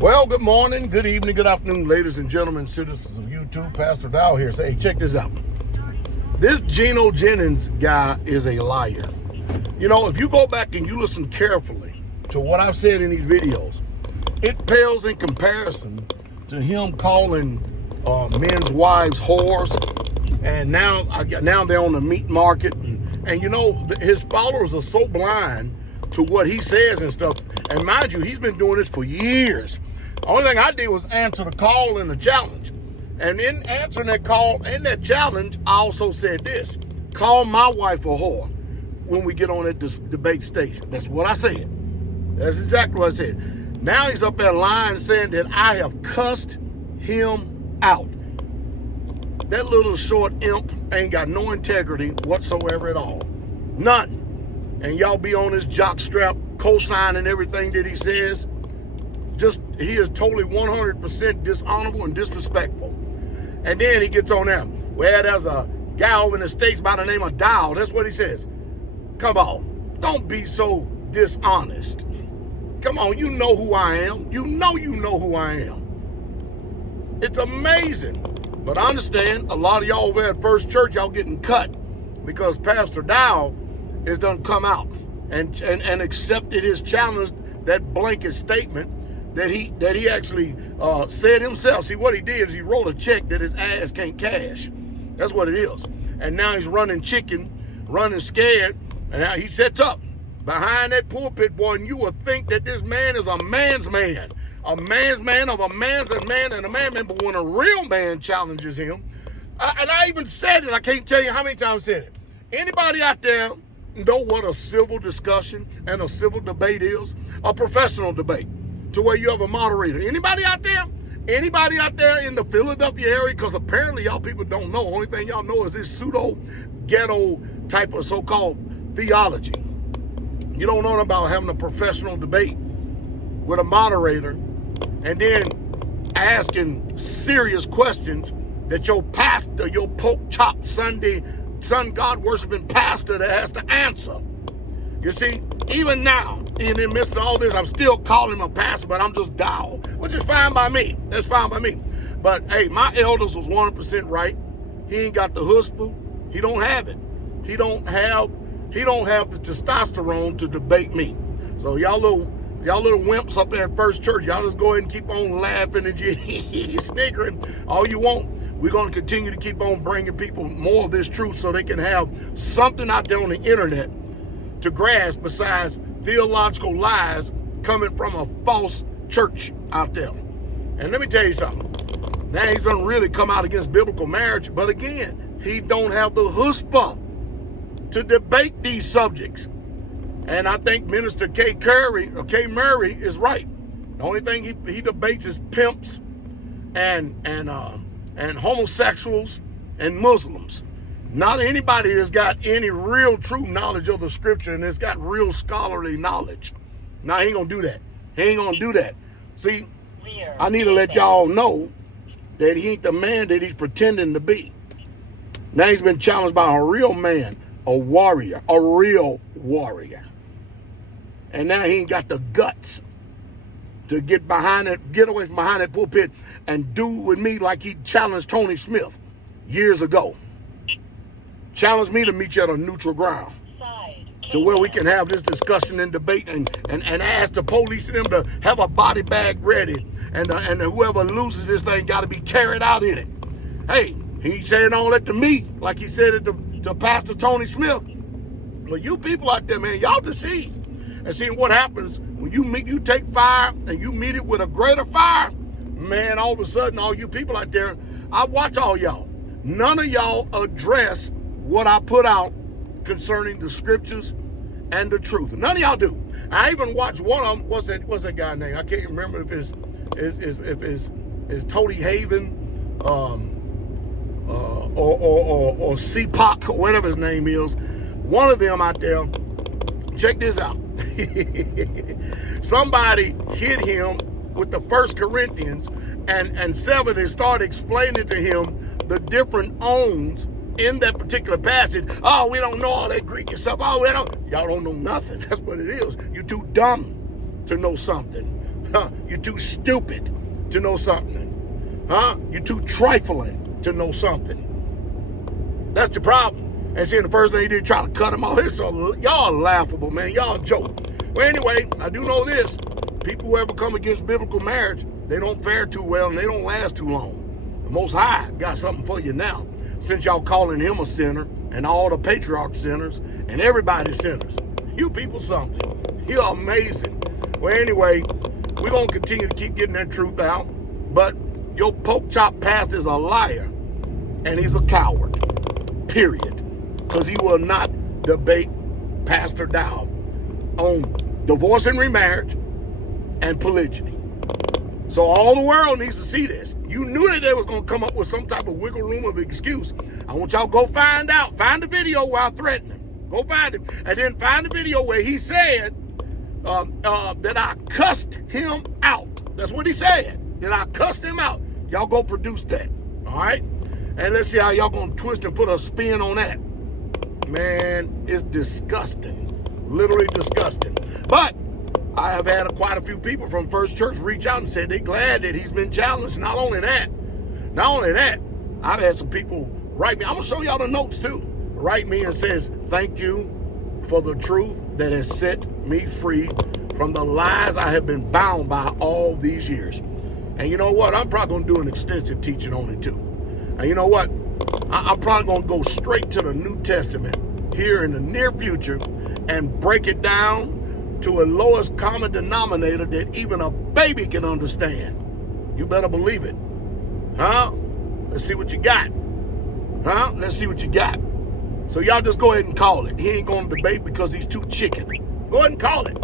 Well, good morning, good evening, good afternoon, ladies and gentlemen, citizens of YouTube. Pastor Dowell here. Say, hey, check this out. This Gino Jennings guy is a liar. You know, if you go back and you listen carefully to what I've said in these videos, it pales in comparison to him calling men's wives whores. And now they're on the meat market. And you know, his followers are so blind to what he says and stuff. And mind you, he's been doing this for years. The only thing I did was answer the call and the challenge. And in answering that call and that challenge, I also said this: call my wife a whore when we get on that debate stage. That's what I said. That's exactly what I said. Now he's up there lying, saying that I have cussed him out. That little short imp ain't got no integrity whatsoever at all. None. And y'all be on his jockstrap, co-signing everything that he says. He is totally 100% dishonorable and disrespectful. And then he gets on there. Well, there's a guy over in the States by the name of Dowell. That's what he says. Come on. Don't be so dishonest. Come on, you know who I am. You know who I am. It's amazing. But I understand a lot of y'all over at First Church, y'all getting cut because Pastor Dowell has done come out and accepted his challenge, that blanket statement that he actually said himself. See, what he did is he wrote a check that his ass can't cash. That's what it is. And now he's running chicken, running scared, and now he sets up behind that pulpit, boy, and you would think that this man is a man's man. A man's man of a man's man and a man. But when a real man challenges him, and I even said it, I can't tell you how many times I said it. Anybody out there know what a civil discussion and a civil debate is? A professional debate, to where you have a moderator. Anybody out there? Anybody out there in the Philadelphia area? Because apparently y'all people don't know. Only thing y'all know is this pseudo ghetto type of so-called theology. You don't know about having a professional debate with a moderator and then asking serious questions that your pastor, your pork-chopped Sunday, sun God worshiping pastor that has to answer. You see, even now, in the midst of all this, I'm still calling him a pastor, but I'm just Dowell, which is fine by me. That's fine by me. But hey, my elders was 100% right. He ain't got the chutzpah. He don't have it. He don't have the testosterone to debate me. So y'all little wimps up there at First Church, y'all just go ahead and keep on laughing and sniggering all you want. We're going to continue to keep on bringing people more of this truth so they can have something out there on the internet to grasp besides theological lies coming from a false church out there. And let me tell you something. Now he's done really come out against biblical marriage, but again, he don't have the chutzpah to debate these subjects. And I think Minister K. Murray is right. The only thing he debates is pimps and homosexuals and Muslims. Not anybody that's got any real true knowledge of the scripture and has got real scholarly knowledge. Now, he ain't gonna do that. He ain't gonna do that. See, I need to let y'all know that he ain't the man that he's pretending to be. Now he's been challenged by a real man, a warrior, a real warrior. And now he ain't got the guts to get away from behind that pulpit and do with me like he challenged Tony Smith years ago. Challenge me to meet you at a neutral ground to where we can have this discussion and debate and ask the police and them to have a body bag ready and whoever loses this thing got to be carried out in it. Hey, he ain't saying all that to me like he said it to Pastor Tony Smith. But you people out there, man, y'all deceived. And see what happens when you take fire and you meet it with a greater fire, man, all of a sudden, all you people out there, I watch all y'all. None of y'all address what I put out concerning the scriptures and the truth. None of y'all do. I even watched one of them. What's that guy name? I can't remember if it's Tony Haven or CPOC or whatever his name is. One of them out there. Check this out. Somebody hit him with the 1 Corinthians and 7 and started explaining to him the different owns in that particular passage. Oh, we don't know all that Greek and stuff. Oh, y'all don't know nothing. That's what it is. You're too dumb to know something. You're too stupid to know something. You're too trifling to know something. That's the problem. And seeing the first thing he did, try to cut him off. Y'all laughable, man. Y'all joke. Well, anyway, I do know this. People who ever come against biblical marriage, they don't fare too well and they don't last too long. The Most High got something for you now. Since y'all calling him a sinner and all the patriarchs sinners and everybody sinners. You people something. You're amazing. Well, anyway, we're going to continue to keep getting that truth out. But your poke chop pastor is a liar and he's a coward. Period. Because he will not debate Pastor Dowell on divorce and remarriage and polygyny. So all the world needs to see this. You knew that they was going to come up with some type of wiggle room of excuse. I want y'all to go find out. Find the video while threatening. Go find it. And then find the video where he said that I cussed him out. That's what he said. That I cussed him out. Y'all go produce that. All right? And let's see how y'all going to twist and put a spin on that. Man, it's disgusting. Literally disgusting. But I have had quite a few people from First Church reach out and said they're glad that he's been challenged. Not only that, I've had some people write me. I'm going to show y'all the notes too. Write me and says, thank you for the truth that has set me free from the lies I have been bound by all these years. And you know what? I'm probably going to do an extensive teaching on it too. And you know what? I'm probably going to go straight to the New Testament here in the near future and break it down to a lowest common denominator that even a baby can understand. You better believe it. Let's see what you got. Let's see what you got. So y'all just go ahead and call it. He ain't going to debate because he's too chicken. Go ahead and call it.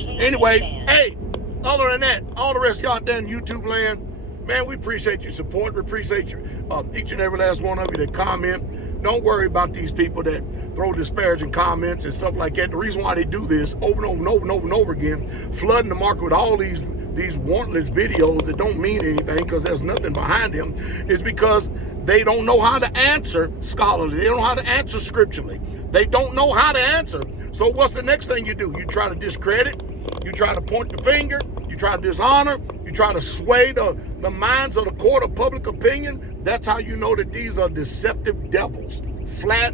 Anyway, hey, other than that, all the rest of y'all out there in YouTube land, man, we appreciate your support. We appreciate you, each and every last one of you that comment. Don't worry about these people that throw disparaging comments and stuff like that. The reason why they do this over and over and over and over and over again, flooding the market with all these warrantless videos that don't mean anything because there's nothing behind them, is because they don't know how to answer scholarly. They don't know how to answer scripturally. They don't know how to answer. So what's the next thing you do? You try to discredit. You try to point the finger. You try to dishonor. You try to sway the minds of the court of public opinion. That's how you know that these are deceptive devils. Flat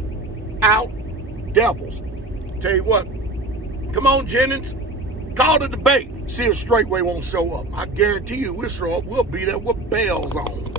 out devils. Tell you what, come on, Jennings. Call the debate. See if Straitway won't show up. I guarantee you we'll show up. We'll be there with bells on.